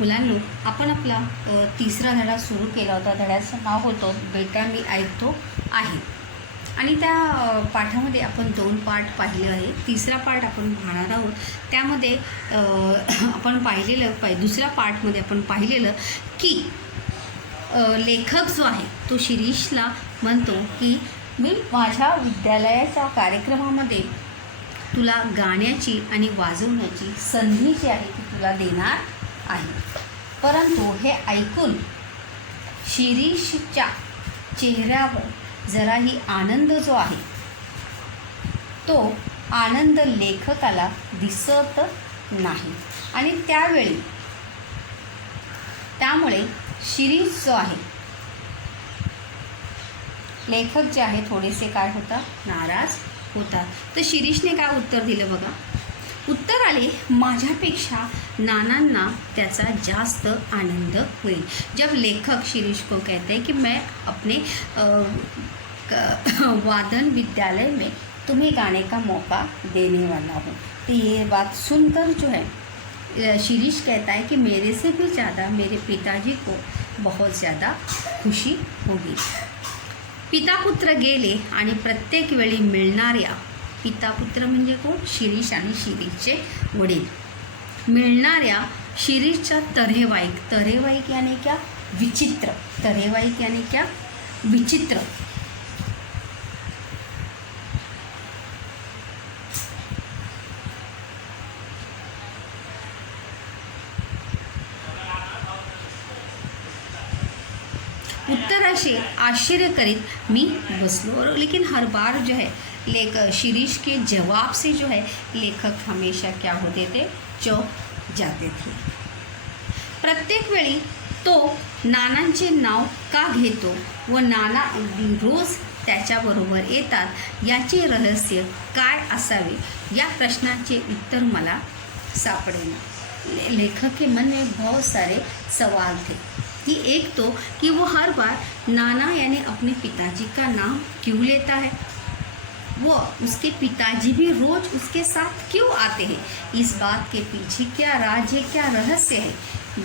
मुलांनो, आपण आपला तिसरा धडा सुरू केला होता. धड्याचं नाव होतं बेटा मी ऐकतो आहे. आणि त्या पाठामध्ये आपण 2 पाठ पाहिले आहे. तिसरा पाठ आपण पाहणार आहोत. त्यामध्ये आपण दुसऱ्या पाठमध्ये आपण पाहिलेलं की लेखक जो आहे तो शिरीषला म्हणतो की मी माझ्या विद्यालयाच्या कार्यक्रमामध्ये तुला गाण्याची आणि वाजवण्याची संधी जी आहे ती तुला देणार आहे. परंतु हे ऐकून शिरीषच्या चेहऱ्यावर जराही आनंद जो आहे तो आनंद लेखकाला दिसत नाही. आणि त्यामुळे शिरीष जो आहे, लेखक जे आहे थोडेसे काय होता, नाराज होता. तर शिरीषने काय उत्तर दिलं बघा. उत्तर आले, माझ्यापेक्षा नानांना त्याचा जास्त आनंद होईल. जब लेखक शिरीष को कहते हैं कि मैं अपने वादन विद्यालय में तुम्हें गाने का मौका देने वाला हूँ, तो ये बात सुनकर जो है शिरीष कहता है कि मेरे से भी ज़्यादा मेरे पिताजी को बहुत ज़्यादा खुशी होगी. पिता पुत्र गेले आणि प्रत्येक वेळी मिळणाऱ्या, पिता पुत्र म्हणजे कोण, शिरीष आणि शिरीषचे वडील, मिळणाऱ्या शिरीषच्या तऱ्हेवाईक यानी क्या, विचित्र, तऱ्हेवाईक यानी क्या, विचित्र. उत्तराशी आश्चर्य करीत मी बसलो. और लेकिन हर बार जो है शिरीष के जवाब से जो है लेखक हमेशा क्या होते थे, चौंक जाते थे. प्रत्येक वेळी तो नानांचे नाव का घेतो व नाना रोज त्याच्याबरोबर येतात याचे रहस्य काय असावे, या प्रश्नाचे उत्तर मला सापडेना. लेखक के मन में बहुत सारे सवाल थे कि एक तो कि वो हर बार नाना यानी अपने पिताजी का नाम क्यों लेता है, वो उसके पिताजी भी रोज़ उसके साथ क्यों आते हैं, इस बात के पीछे क्या राज है, क्या रहस्य है,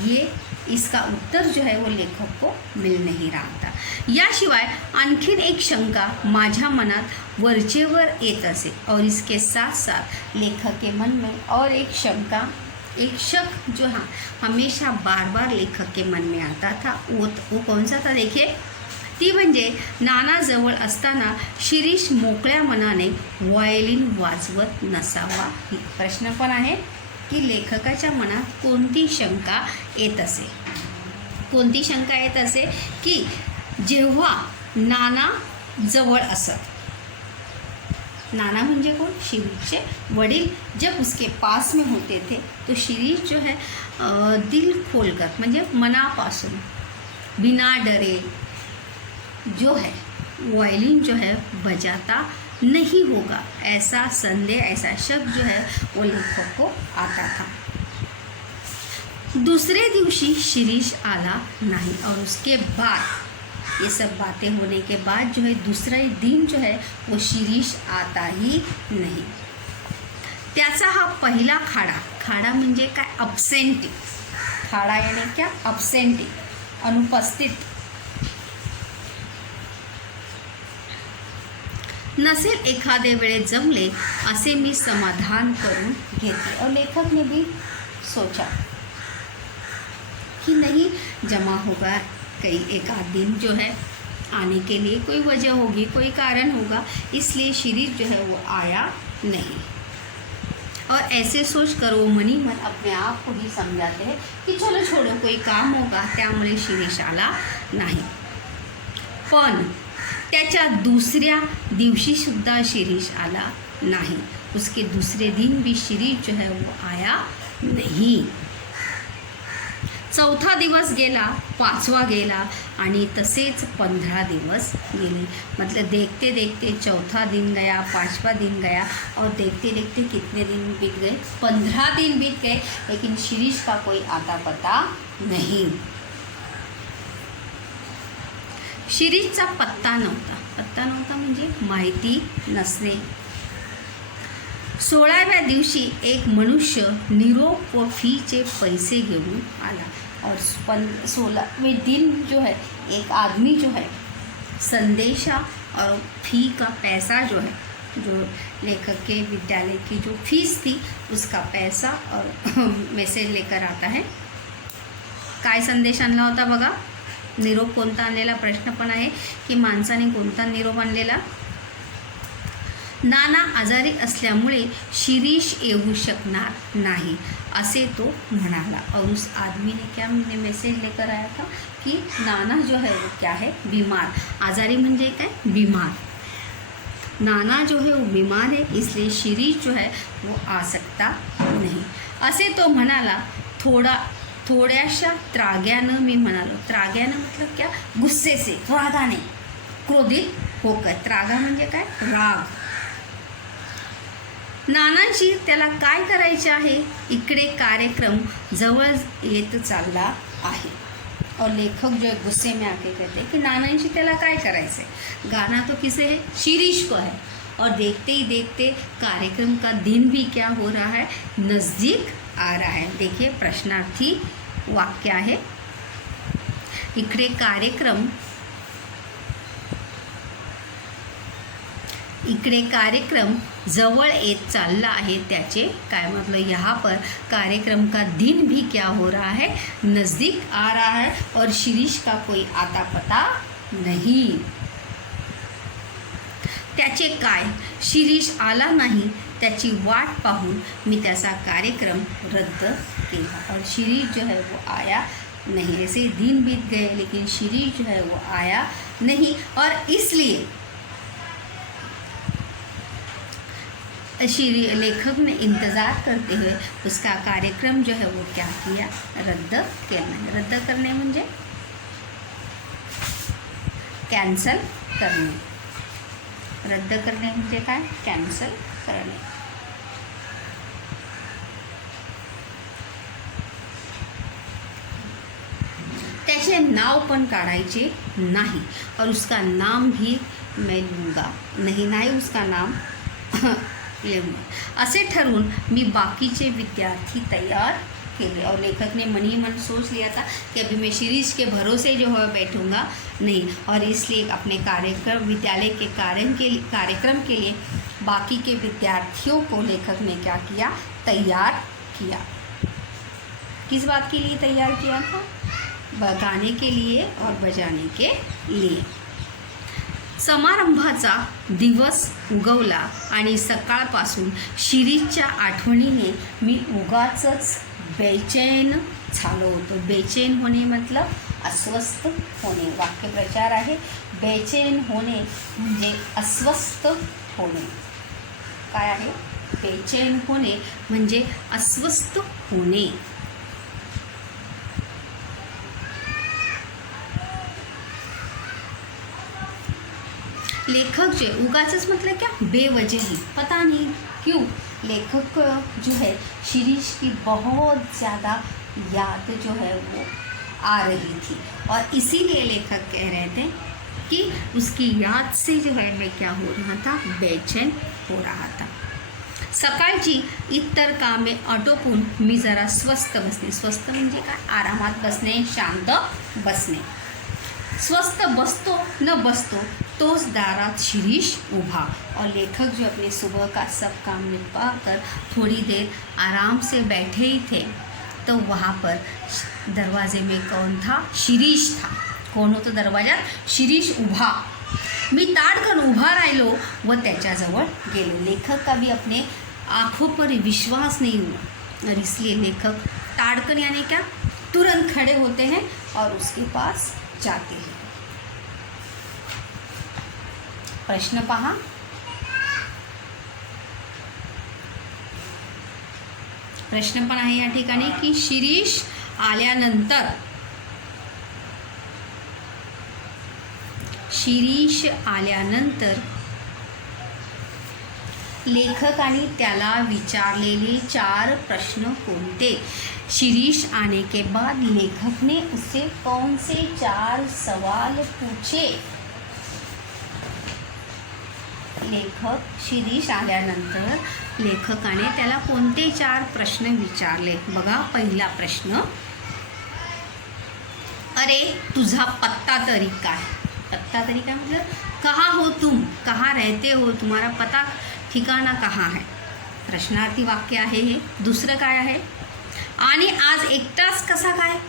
ये इसका उत्तर जो है वो लेखक को मिल नहीं रहा था. याशिवाय आणखीन एक शंका माझ्या मनात वरचेवर येत असे. और इसके साथ साथ लेखक के मन में और एक शंका, एक शक जो हाँ हमेशा बार बार लेखक के मन में आता था, वो कौन सा था देखिए. ती म्हणजे नाना जवळ असताना शिरीष मोकळ्या मनाने व्हायोलिन वाजवत नसावा. ही प्रश्न पण आहे की लेखकाच्या मनात कोणती शंका येत असे, कोणती शंका येत असे की जेव्हा नाना जवळ असत, नाना म्हणजे कोण, शिरीषचे वडील, जब उसके पास में होते थे तो शिरीष जो है दिल खोलकर म्हणजे मनापासून बिना डरे जो है वायलिन जो है बजाता नहीं होगा, ऐसा संदेह, ऐसा शक जो है वो लेखक को आता था. दूसरे दिवशी शिरीष आला नहीं और उसके बाद ये सब बातें होने के बाद जो है दूसरा दिन जो है वो शिरीष आता ही नहीं. त्याचा हा पहिला खाडा म्हणजे काय, अब्सेंटी. खाडा यानी क्या, अब्सेंटी, अनुपस्थित. नसेल एखादे वेळे जमले असे मी समाधान करून घेते. और लेखक ने भी सोचा कि नहीं जमा होगा, कई एक आध दिन जो है आने के लिए कोई वजह होगी, कोई कारण होगा, इसलिए शिरीष जो है वो आया नहीं. और ऐसे सोच कर वो मनी मन अपने आप को ही समझाते हैं कि चलो छोड़ो, कोई काम होगा, त्यामुळे शिरीष आला नाही. पण त्याच्या दुसऱ्या दिवशी सुद्धा शिरीष आला नहीं. उसके दूसरे दिन भी शिरीष जो है वो आया नहीं. चौथा दिवस गेला, 5वां गेला आणि तसेच 15 दिवस गेले. मतलब देखते देखते चौथा दिन गया, 5वां दिन गया और देखते देखते कितने दिन बीत गए, 15 दिन बीत गए, लेकिन शिरीष का कोई आता पता नहीं. शिरीषचा पत्ता नव्हता म्हणजे माहिती नसणे. 16व्या दिवशी एक मनुष्य निरोप व फीचे पैसे घेऊन आला। और 16वें दिन जो है एक आदमी जो है संदेशा और फी का पैसा जो है, जो लेखक के विद्यालय की जो फीस थी उसका पैसा और मेसेज लेकर आता है। काय संदेश आणला होता बघा? निरोप कोणता आणलेला? प्रश्न पण आहे की माणसाने कोणता निरोप आणलेला? नाना आजारी असल्यामुळे शिरीष येऊ शकणार नाही असे तो म्हणाला। और उस आदमी ने क्या मैसेज लेकर आया था कि नाना जो है वो क्या है? बीमार। आजारी म्हणजे काय? बीमार। नाना जो है वो बीमार है, इसलिए शिरीष जो है वो आ सकता नहीं असे तो म्हणाला। थोड्याशा त्राग्यानं मी म्हणालो। त्राग्यानं मतलब क्या? गुस्से से, रागाने, क्रोधित होकर। त्रागा म्हणजे काय? राग। नानाजी त्याला काय करायचे आहे? इकडे कार्यक्रम जवळ येत चालला आहे। और लेखक जो है गुस्से में आके कहते हैं कि नानाजी त्याला काय करायचं है? गाना तो किसे है? शिरीष को है। और देखते ही देखते कार्यक्रम का दिन भी क्या हो रहा है? नज़दीक आ रहा है। देखिए प्रश्नार्थी वाक्य आहे, इकडे कार्यक्रम जवळ येत चालला है। त्याचे काय मतलब? यहाँ पर कार्यक्रम का दिन भी क्या हो रहा है? नज़दीक आ रहा है। और शिरीष का कोई आता पता नहीं। त्याचे काय? शिरीष आला नाही त्याची वाट पाहून मी त्याचा कार्यक्रम रद्द केला। और शिरीष जो है वो आया नहीं। ऐसे दिन बीत गए लेकिन शिरीष जो है वो आया नहीं। और इसलिए लेखक ने इंतज़ार करते हुए उसका कार्यक्रम जो है वो क्या किया? रद्द केला। रद्द करणे म्हणजे कॅन्सल करणे। रद्द करणे म्हणजे काय? कॅन्सल करणे। त्याचे नाव पण काढायचे नाही। और उसका नाम भी मैं लूँगा नहीं उसका नाम असे ठरवून मी बाकीचे विद्यार्थी तैयार केले। और लेखक ने मन ही मन सोच लिया था कि अभी मैं शिरीष के भरोसे जो है बैठूंगा नहीं। और इसलिए अपने विद्यालय के कार्यक्रम के लिए बाकी के विद्यार्थियों को लेखक ने क्या किया? तैयार किया। किस बात के लिए तैयार किया था? गाने के लिए और बजाने के लिए। समारंभाचा दिवस उगवला आणि सकाळपासून शिरीषच्या आठवणीने मी उगाचच बेचैन झालो होतो। बेचैन होणे मतलब अस्वस्थ होणे। वाक्यप्रचार आहे, बेचैन होणे म्हणजे अस्वस्थ होणे। काय आहे? बेचैन होणे म्हणजे अस्वस्थ होणे। लेखक जो उगाचच मतलब क्या? बेवजह, पता नहीं क्यों लेखक जो है शिरीष की बहुत ज़्यादा याद जो है वो आ रही थी। और इसीलिए लेखक कह रहे थे कि उसकी याद से जो है मैं क्या हो रहा था? बेचैन हो रहा था। सकाळची इतर कामे आटोपून मी जरा स्वस्थ बसणे। स्वस्थ म्हणजे काय? आरामात बसणे, शांत बसणे। स्वस्थ बसतो न बसतो तोच दारात शिरीष उभा। और लेखक जो अपने सुबह का सब काम निपटा कर थोड़ी देर आराम से बैठे ही थे तो वहाँ पर दरवाजे में कौन था? शिरीष था। कौन होतं दरवाजात? शिरीष उभा। मी ताडकन उभा राहिलो व त्याच्याजवळ गेलो। लेखक का भी अपने आँखों पर विश्वास नहीं हुआ और इसलिए लेखक ताड़कन यानी क्या? तुरंत खड़े होते हैं और उसके पास जाते हैं। प्रश्न पहा। प्रश्न पण आहे या ठिकाणी की शिरीष आल्यानंतर लेखकाने त्याला विचारलेले 4 प्रश्न कोणते? शिरीष आने के बाद लेखक ने उससे कौन से 4 सवाल पूछे? लेखक शिरीष आल्यानंतर लेखकाने त्याला कोणते 4 प्रश्न विचारले बघा. पहिला प्रश्न, अरे तुझा पत्ता तरी काय. पत्ता तरी काय मतलब कहाँ हो तुम, कहाँ रहते हो, तुम्हारा पता ठिकाणा कहाँ है. प्रश्नार्थी वाक्य आहे हे. दुसरं काय आहे, आणि आज एकटाच कसा काय,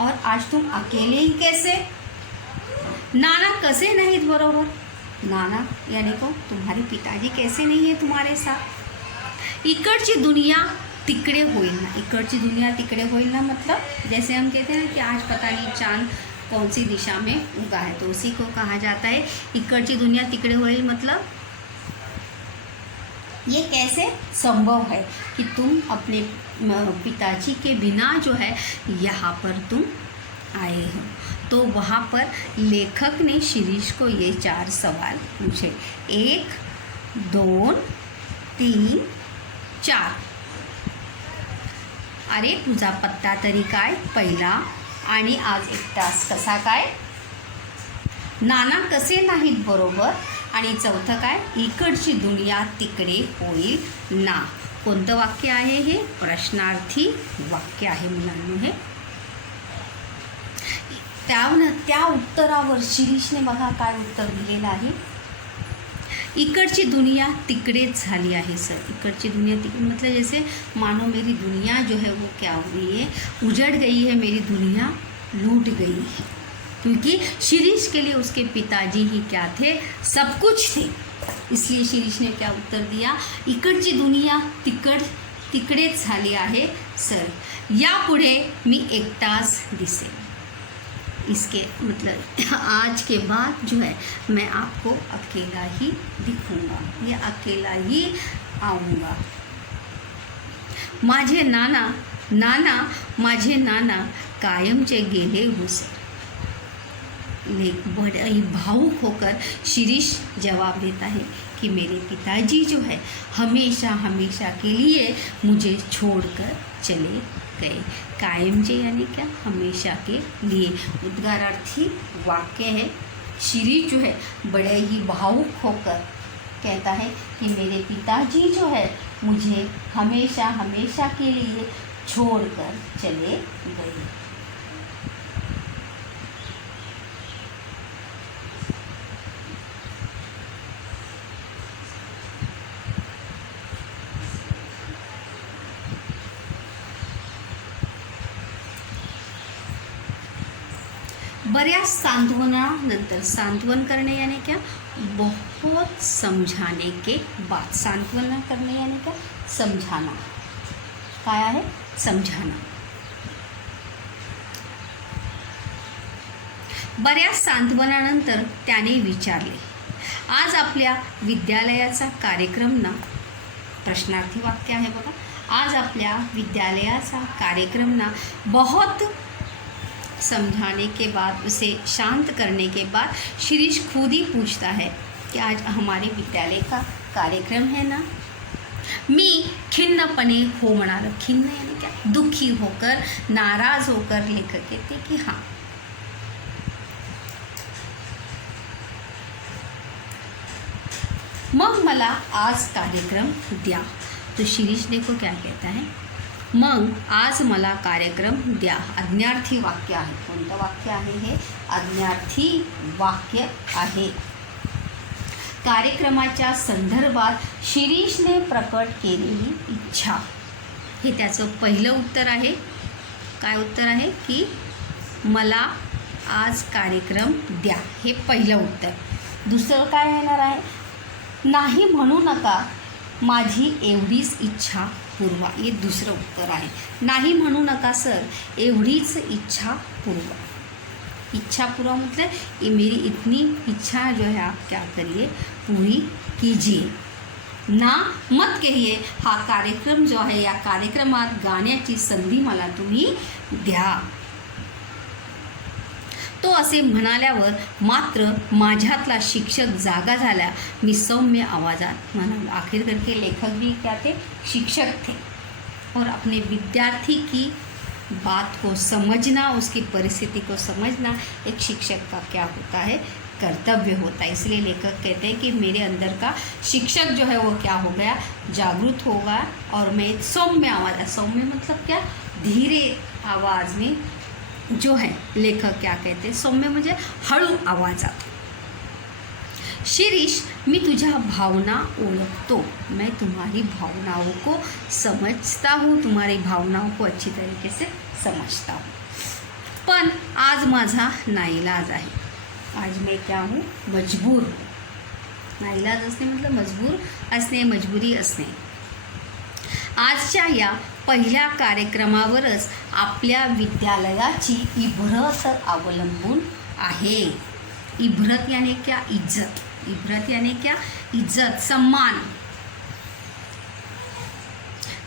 और आज तुम अकेले ही कैसे. नाना कसे नाहीत बरोबर. नाना यानी को तुम्हारे पिताजी कैसे नहीं है तुम्हारे साथ. इकडची दुनिया तिकडे होईल ना. इकडची दुनिया तिकडे होईल ना मतलब जैसे हम कहते हैं कि आज पता नहीं चांद कौन सी दिशा में उगा है, तो उसी को कहा जाता है इकडची दुनिया तिकडे होईल. मतलब ये कैसे संभव है कि तुम अपने पिताजी के बिना जो है यहाँ पर तुम आए हो. तो वहाँ पर लेखक ने शिरीष को ये 4 सवाल पूछे. 1 2 3 4. अरे तुझा पत्ता तरी काय पहिला, आणि आज एकटाच कसा काय, नाना कसे नाहीत बरोबर, आणि चौथं काय, इकडची दुनिया तिकडे होईल ना. कोणतं वाक्य आहे हे, प्रश्नार्थी वाक्य आहे मुलांनो हे. त्या उत्तरावर शिरीषने बघा काय उत्तर दिलेलं आहे. इकडची दुनिया तिकडेच झाली आहे सर. इकडची दुनिया तिकडे मतलब जैसे मानो मेरी दुनिया जो है वो क्या हुई है, उजड़ गई है, मेरी दुनिया लूट गई है. क्योंकि शिरीष के लिए उसके पिताजी ही क्या थे, सब कुछ थे. इसलिए शिरीष ने क्या उत्तर दिया, इकडची दुनिया तिकडेच झाली आहे सर. यापुढे मी एकटाच दिसेल. इसके मतलब आज के बाद जो है मैं आपको अकेला ही दिखूंगा, या अकेला ही आऊँगा. माझे नाना माझे नाना कायमचे गेले हो सर. बड़ा ही भावुक होकर शिरीष जवाब देता है कि मेरे पिताजी जो है हमेशा के लिए मुझे छोड़कर चले गए. कायम जे यानी क्या, हमेशा के लिए. उद्गारार्थी वाक्य है. शिरीष जो है बड़े ही भावुक होकर कहता है कि मेरे पिताजी जो है मुझे हमेशा के लिए छोड़कर चले गए. बऱ्याच सांत्वनानंतर, सांत्वन करणे यानी क्या, बहुत समझाने के बाद. सांत्वना करणे यानी क्या, समझाना. काय आहे, समझाना. बऱ्याच सांत्वनानंतर त्याने विचारले, आज आपल्या विद्यालयाचा कार्यक्रम ना. प्रश्नार्थी वाक्य आहे बघा. आज आपल्या विद्यालयाचा कार्यक्रम ना. बहुत समझाने के बाद, उसे शांत करने के बाद शिरीष खुद ही पूछता है कि आज हमारे विद्यालय का कार्यक्रम है ना. मी खिन्नपणे हो म्हणाल. खिन्न यानी क्या, दुखी होकर, नाराज होकर लेखक कहते कि हाँ. मग मला आज कार्यक्रम द्या. तो शिरीष देखो क्या कहता है, मग आज मला कार्यक्रम द्या. आज्ञार्थी वाक्य आहे. कोणतं वाक्य आहे हे, आज्ञार्थी वाक्य आहे. कार्यक्रमाच्या संदर्भात शिरीषने प्रकट केलेली इच्छा, हे त्याचं पहिलं उत्तर आहे. काय उत्तर आहे की मला आज कार्यक्रम द्या, हे पहिलं उत्तर. दुसरं काय येणार आहे, नाही म्हणू नका, माझी एवढीच इच्छा पुरवा. ये दुसरं उत्तर आहे. नाही म्हणू नका सर, एवढीच इच्छा पुरवा. इच्छा पूरा मतलब ये मेरी इतनी इच्छा जो है आप क्या करिए, पूरी कीजिए. ना मत कहिए, हा कार्यक्रम जो आहे या कार्यक्रमात गाण्याची संधी मला तुम्ही द्या. तो असे म्हणाल्यावर मात्र माझ्यातला शिक्षक जागा झाला. मी सौम्य आवाजात म्हणालो. आखिर करके लेखक भी क्या थे, शिक्षक थे. और अपने विद्यार्थी की बात को समझना, उसकी परिस्थिति को समझना एक शिक्षक का क्या होता है, कर्तव्य होता है। इसलिए लेखक कहते हैं कि मेरे अंदर का शिक्षक जो है वो क्या हो गया, जागृत होगा और मैं सौम्य आवाज़, सौम्य मतलब क्या, धीरे आवाज़ में जो है लेखक क्या कहते हैं, सौम्य म्हणजे हळू आवाजात। शिरीष, मी तुझ्या भावना ओळखतो, मैं तुम्हारी भावनाओं को समझता हूँ, तुम्हारी भावनाओं को अच्छी तरीके से समझता हूँ, पण आज माझा नाईलाज आहे, आज मैं क्या हूँ, मजबूर हूँ। नाईलाज असणे मतलब मजबूर असणे, मजबुरी असणे। आजच्या या पहिल्या कार्यक्रमावरच आपल्या विद्यालयाची इभ्रत अवलंबून आहे। इभ्रत यानी क्या, इज्जत, इभ्रत यानी क्या, इज्जत, सम्मान।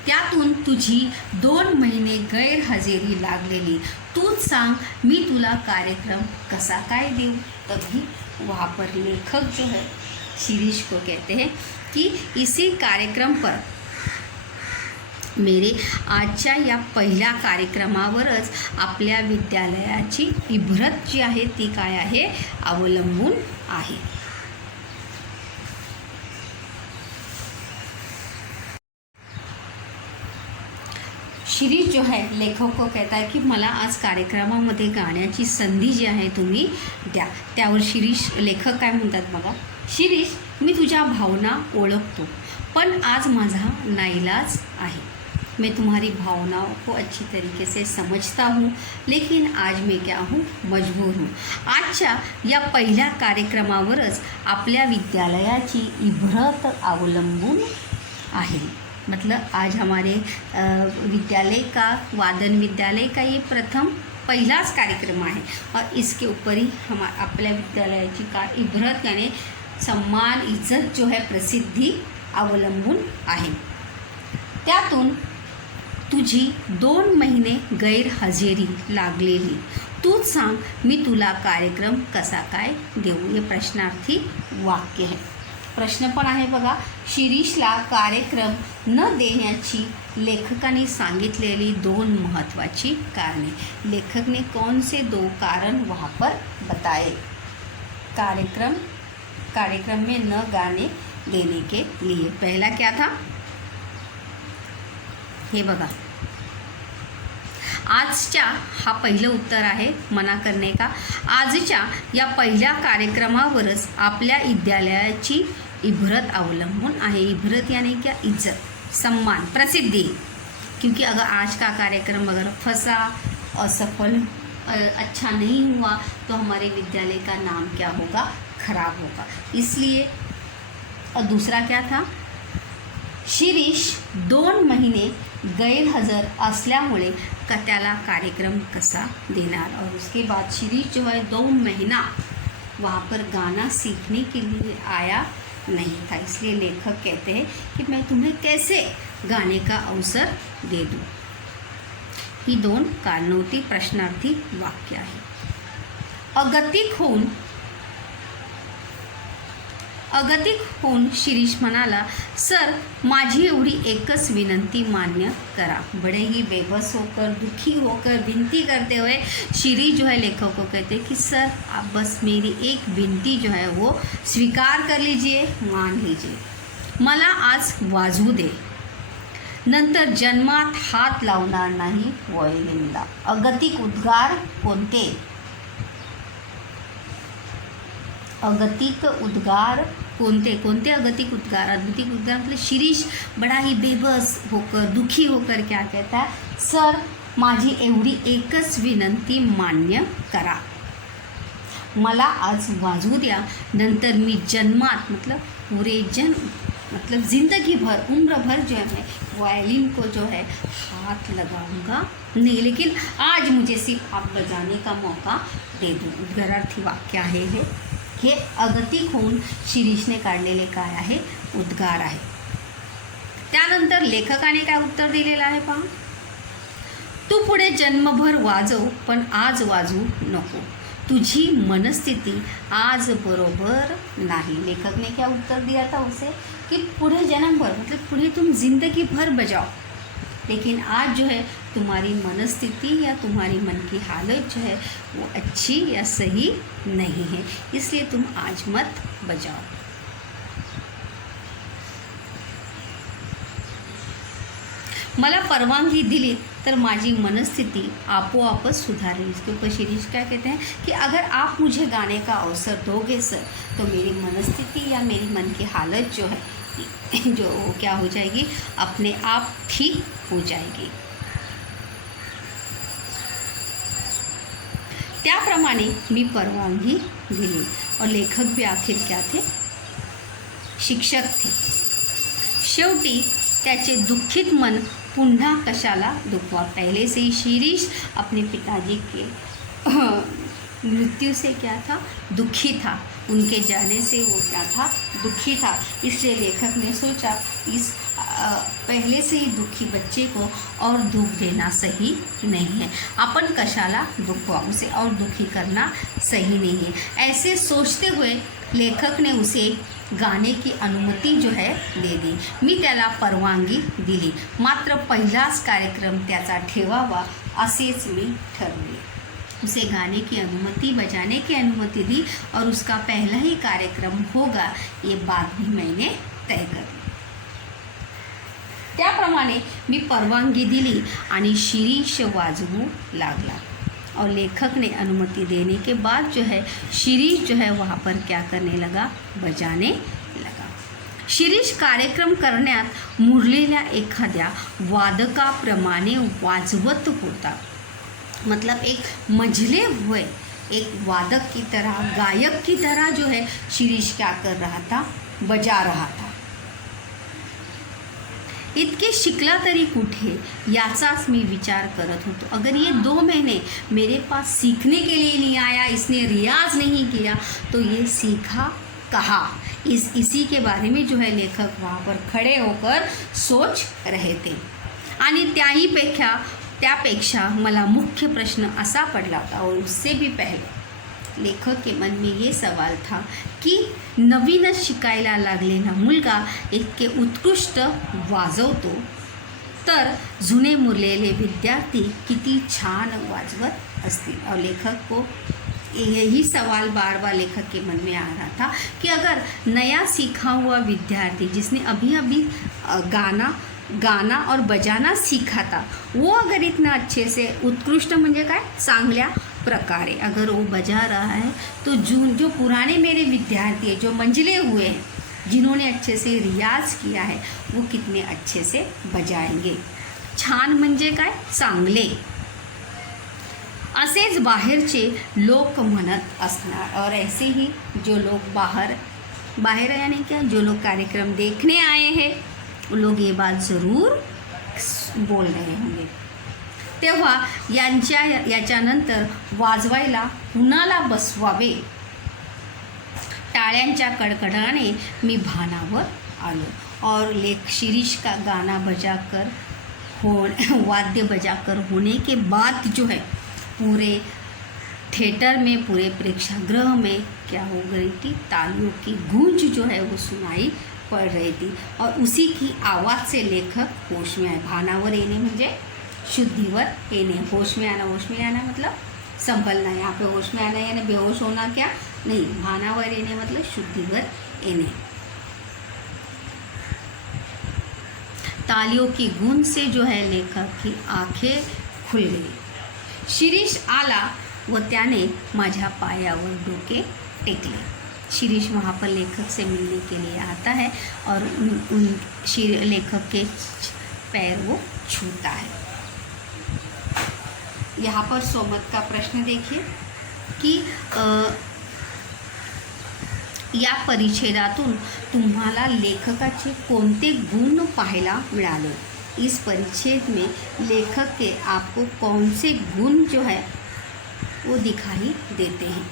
त्यातून तुझी 2 महिने गैरहजेरी लागलेली, तूच सांग मी तुला कार्यक्रम कसा काय देऊ। तभी वहाँ पर लेखक जो है शिरीष को कहते हैं कि इसी कार्यक्रम पर, मेरे आजच्या या पहिल्या कार्यक्रमावरच आपल्या विद्यालयाची इभ्रत जी आहे ती काय आहे, अवलंबून आहे। शिरीष जो है लेखक को कहता है की मला आज कार्यक्रमामध्ये गाण्याची संधी जी आहे तुम्ही द्या। त्यावर शिरीष, लेखक काय म्हणतात बघा, शिरीष, मी तुझ्या भावना ओळखतो, पण आज माझा नाईलाज आहे, मैं तुम्हारी भावनाओं को अच्छी तरीके से समझता हूँ, लेकिन आज मैं क्या हूँ, मजबूर हूँ। आजच्या या पहिल्या कार्यक्रमावरच आपल्या विद्यालयाची इभ्रत अवलंबून आहे। मतलब आज हमारे विद्यालय का, वादन विद्यालय का ये प्रथम पहिलाच कार्यक्रम आहे और इसके ऊपर ही हम आपल्या विद्यालयाची का इभ्रत यानी सम्मान, इज्जत जो है, प्रसिद्धी अवलंबून आहे। त्यातून तुझी 2 महिने गैरहजेरी लागलेली, तूच सांग मी तुला कार्यक्रम कसा काय देऊ। हे प्रश्नार्थी वाक्य है। प्रश्न पण आहे बघा, शिरीषला कार्यक्रम न देण्याची लेखकाने सांगितलेली 2 महत्त्वाची कारणे। लेखक ने कौन से 2 कारण वहाँ पर बताए कार्यक्रम में न गाने देने के लिए। पहला क्या था, हे बघा, आजच्या, हा पहिलं उत्तर आहे मना करणे का, आजच्या या पहिल्या कार्यक्रमावरच आपल्या विद्यालयाची इभ्रत अवलंबून आहे। इभ्रत यानी क्या, इज्जत, सम्मान, प्रसिद्धि। क्योंकि अगर आज का कार्यक्रम अगर फंसा, असफल, अच्छा नहीं हुआ तो हमारे विद्यालय का नाम क्या होगा, खराब होगा। इसलिए, और दूसरा क्या था, शिरीष 2 महिने गैरहजर असल्यामुळे का त्याला कार्यक्रम कसा देणार। और उसके बाद शिरीष जो है 2 महीना वहाँ पर गाना सीखने के लिए आया नहीं था। इसलिए लेखक कहते हैं कि मैं तुम्हें कैसे गाने का अवसर दे दूँ। ही 2 कारणोती प्रश्नार्थी वाक्य आहे। अगतिक होऊन शिरीष म्हणाला, सर माझी एवढी एकच विनंती मान्य करा। बड़े ही बेबस होकर, दुखी होकर विनती करते हुए शिरीष जो है लेखक को कहते कि सर आप बस मेरी एक विनती जो है वो स्वीकार कर लीजिए, मान लीजिए, मला आज वाजवू दे, नंतर जन्मात हात लावणार नाही वॉयलिनला। अगतिक उद्गार कोणते, अगतिक उद्गार कोणते अगतिक उद्गार। अगतिक उद्गार मतलब शिरीष बड़ा ही बेबस होकर, दुखी होकर क्या कहता है, सर माझी एवढी एकच विनंती मान्य करा, मला आज वाजवू द्या, नंतर मी जन्मात मतलब पूरे जन्म मतलब ज़िंदगी भर, उम्र भर जो है वायलिन को जो है हाथ लगाऊंगा नहीं, लेकिन आज मुझे सिर्फ आप बजाने का मौका दे दो। उद्गारार्थी वाक्य आहे हे अगतिक होऊन शिरीषने काढलेले काय आहे, उद्गार आहे। त्यानंतर लेखकाने काय उत्तर दिलेलं आहे पहा, तू पुढे जन्मभर वाजव पण आज वाजवू नको, तुझी मनस्थिती आज बरोबर नहीं। लेखक ने क्या उत्तर दिया था उसे कि पूरे जन्म भर मतलब पूरे तुम जिंदगी भर बजाओ, लेकिन आज जो है तुम्हारी मनस्थिति या तुम्हारी मन की हालत जो है वो अच्छी या सही नहीं है, इसलिए तुम आज मत बजाओ। मला परवानगी दिली तर माझी मनस्थिति आपोआपच सुधारेल। इसके ऊपर शिरीष क्या कहते हैं कि अगर आप मुझे गाने का अवसर दोगे सर तो मेरी मनस्थिति या मेरी मन की हालत जो है जो क्या हो जाएगी, अपने आप ठीक हो जाएगी। त्याप्रमाणे मी परवानगी दिली। और लेखक भी आखिर क्या थे, शिक्षक थे। शेवटी त्याचे दुखित मन पुन्हा कशाला दुखवा। पहले से ही शिरीष अपने पिताजी के मृत्यु से क्या था, दुखी था। उनके जाने से वो क्या था, दुखी था। इसलिए लेखक ने सोचा इस पहले से ही दुखी बच्चे को और दुख देना सही नहीं है, अपन कशाला दुखवा, उसे और दुखी करना सही नहीं है। ऐसे सोचते हुए लेखक ने उसे गाणे की अनुमती जो है दे दी। मी त्याला परवानगी दिली, मात्र पहिलाच कार्यक्रम त्याचा ठेवावा असेच मी ठरवले। उसे गाने की अनुमति, बजाने की अनुमति दी और उसका पहला ही कार्यक्रम होगा ये बात भी मैंने तय कर ली। त्याप्रमाणे मी परवानगी दिली आणि शिरीष वाजवू लागला। और लेखक ने अनुमति देने के बाद जो है शिरीष जो है वहाँ पर क्या करने लगा, बजाने लगा। शिरीष कार्यक्रम करण्यात मुरलेल्या एखाद्या वादकाप्रमाणे वाजवत होता। मतलब एक मजले हुए एक वादक की तरह, गायक की तरह जो है शिरीष क्या कर रहा था, बजा रहा था। इतके शिकला तरी कुठे याचाच मी विचार करत होतो। अगर ये 2 महीने मेरे पास सीखने के लिए नहीं आया, इसने रियाज नहीं किया, तो ये सीखा कहाँ, इसी के बारे में जो है लेखक वहाँ पर खड़े होकर सोच रहे थे। आणि त्यापेक्षा मला मुख्य प्रश्न असा पडला होता, और उससे भी पहले लेखक के मन में ये सवाल था कि नवीनच शिकायला लागलेला मुलगा इतके उत्कृष्ट वाजवतो तर जुने मुरलेले विद्यार्थी किती छान वाजवत असतील। और लेखक को यही सवाल बार बार लेखक के मन में आ रहा था कि अगर नया सीखा हुआ विद्यार्थी जिसने अभी गाना और बजाना सीखा था, वो अगर इतना अच्छे से उत्कृष्ट म्हणजे काय, चांगल्या प्रकारे अगर वो बजा रहा है, तो जो पुराने मेरे विद्यार्थी हैं, जो मंजिले हुए हैं, जिन्होंने अच्छे से रियाज किया है, वो कितने अच्छे से बजाएंगे। छान म्हणजे काय, चांगले असेच बाहेरचे लोक म्हणत असणार। और ऐसे ही जो लोग बाहर यानी क्या, जो लोग कार्यक्रम देखने आए हैं, वो लोग ये बात ज़रूर बोल रहे होंगे। तेव्हा याच्यानंतर वाजवायला कुणाला बसवावे, टाळ्यांच्या कडकडाने मी भानावर आलो। और शिरीष का गाना बजाकर वाद्य बजाकर होने के बाद जो है पूरे थिएटर में, पूरे प्रेक्षागृह में क्या हो गई थी, तालियों की गूंज जो है वो सुनाई पड़ रही थी। और उसी की आवाज़ से लेखक होश में आए। भानावर येणे म्हणजे शुद्धीवर येणे, होश में आना मतलब संभलना। यहाँ पे होश में आना यानी बेहोश होना क्या नहीं, भानावर येणे मतलब शुद्धिवर येणे। तालियों की गूंज से जो है लेखक की आंखें खुल गई। शिरीष आला व त्याने माझ्या पायावर डोके टेकले। शिरीष वहाँ पर लेखक से मिलने के लिए आता है और लेखक के पैर वो छूता है। यहाँ पर सोमत का प्रश्न देखिए कि या परिच्छेदातून तुम्हाला लेखकाचे कोणते गुण पाहायला मिळाले। इस परिच्छेद में लेखक के आपको कौन से गुण जो है वो दिखाई देते हैं।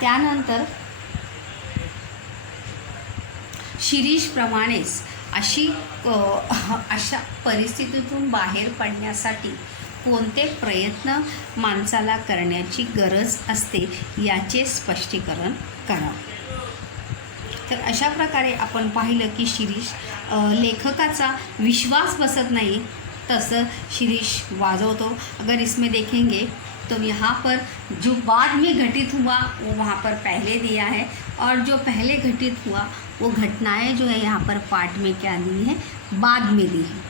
त्यानंतर शिरीषप्रमाणेच अशा परिस्थितीतून बाहेर पडण्यासाठी कोणते प्रयत्न माणसाला करण्याची गरज असते याचे स्पष्टीकरण करा। तर अशा प्रकारे आपण पाहिलं की शिरीष लेखकाचा विश्वास बसत नाही तसं शिरीष वाजवतो। अगर इसमें देखेंगे तो यहाँ पर जो बाद में घटित हुआ वो वहाँ पर पहले दिया है, और जो पहले घटित हुआ वो घटनाएं जो है यहाँ पर पाठ में क्या दी है, बाद में दी है।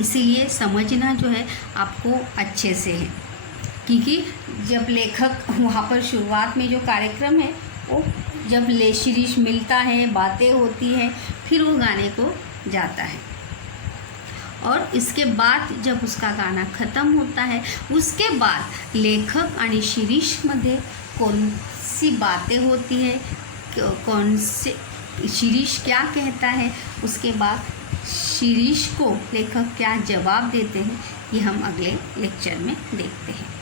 इसीलिए समझना जो है आपको अच्छे से है, क्योंकि जब लेखक वहाँ पर शुरुआत में जो कार्यक्रम है वो जब शिरीष मिलता है, बातें होती है, फिर वो गाने को जाता है, और इसके बाद जब उसका गाना ख़त्म होता है उसके बाद लेखक आणि शिरीषमध्ये कौन सी बातें होती है, कौन से शिरीष क्या कहता है, उसके बाद शिरीष को लेखक क्या जवाब देते हैं, ये हम अगले लेक्चर में देखते हैं।